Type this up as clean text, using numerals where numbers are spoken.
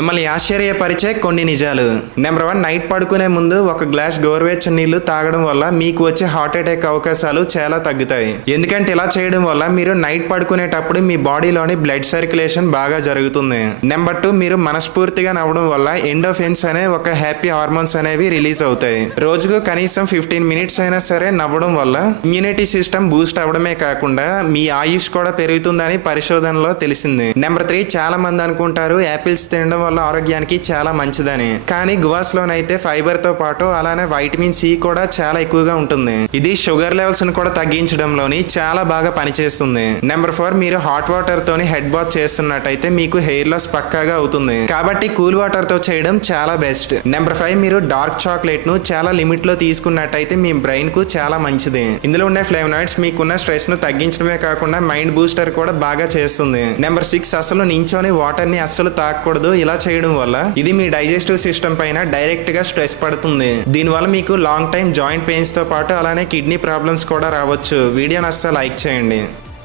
మిమ్మల్ని ఆశ్చర్యపరిచే కొన్ని నిజాలు. నెంబర్ 1, నైట్ పడుకునే ముందు ఒక గ్లాస్ గోరువెచ్చని నీళ్లు తాగడం వల్ల మీకు వచ్చే హార్ట్ అటాక్ అవకాశాలు చాలా తగ్గుతాయి. ఎందుకంటే ఇలా చేయడం వల్ల మీరు నైట్ పడుకునేటప్పుడు మీ బాడీలోని బ్లడ్ సర్క్యులేషన్ బాగా జరుగుతుంది. నెంబర్ 2, మీరు మనస్ఫూర్తిగా నవ్వడం వల్ల ఎండోఫిన్స్ అనే ఒక హ్యాపీ హార్మోన్స్ అనేవి రిలీజ్ అవుతాయి. రోజుకు కనీసం 15 మినిట్స్ అయినా సరే నవ్వడం వల్ల ఇమ్యూనిటీ సిస్టమ్ బూస్ట్ అవడమే కాకుండా మీ ఆయుష్ కూడా పెరుగుతుందని పరిశోధనలో తెలిసింది. నెంబర్ 3, చాలా మంది అనుకుంటారు యాపిల్స్ తినడం వల్ల ఆరోగ్యానికి చాలా మంచిదని. కానీ గువాస్ లోనైతే ఫైబర్ తో పాటు అలానే వైటమిన్ సి కూడా చాలా ఎక్కువగా ఉంటుంది. ఇది షుగర్ లెవెల్స్ ను కూడా తగ్గించడంలోని చాలా బాగా పనిచేస్తుంది. నెంబర్ 4, మీరు హాట్ వాటర్ తోని హెడ్ బాత్ చేస్తున్నట్టయితే మీకు హెయిర్ లాస్ పక్కాగా అవుతుంది. కాబట్టి కూల్ వాటర్ తో చేయడం చాలా బెస్ట్. నెంబర్ 5, మీరు డార్క్ చాక్లెట్ ను చాలా లిమిట్ లో తీసుకున్నట్టయితే మీ బ్రెయిన్ కు చాలా మంచిది. ఇందులో ఉండే ఫ్లేవనాయిడ్స్ మీకున్న స్ట్రెస్ ను తగ్గించడమే కాకుండా మైండ్ బూస్టర్ కూడా బాగా చేస్తుంది. నెంబర్ 6, అసలు నించొని వాటర్ ని అస్సలు తాగకూడదు. ఇలా చేయడం వల్ల ఇది మీ డైజెస్టివ్ సిస్టమ్ పైన డైరెక్ట్ గా స్ట్రెస్ పడుతుంది. దీనివల్ల మీకు లాంగ్ టైం జాయింట్ పెయిన్స్ తో పాటు అలానే కిడ్నీ ప్రాబ్లమ్స్ కూడా రావచ్చు. వీడియోని అస్సలు లైక్ చేయండి.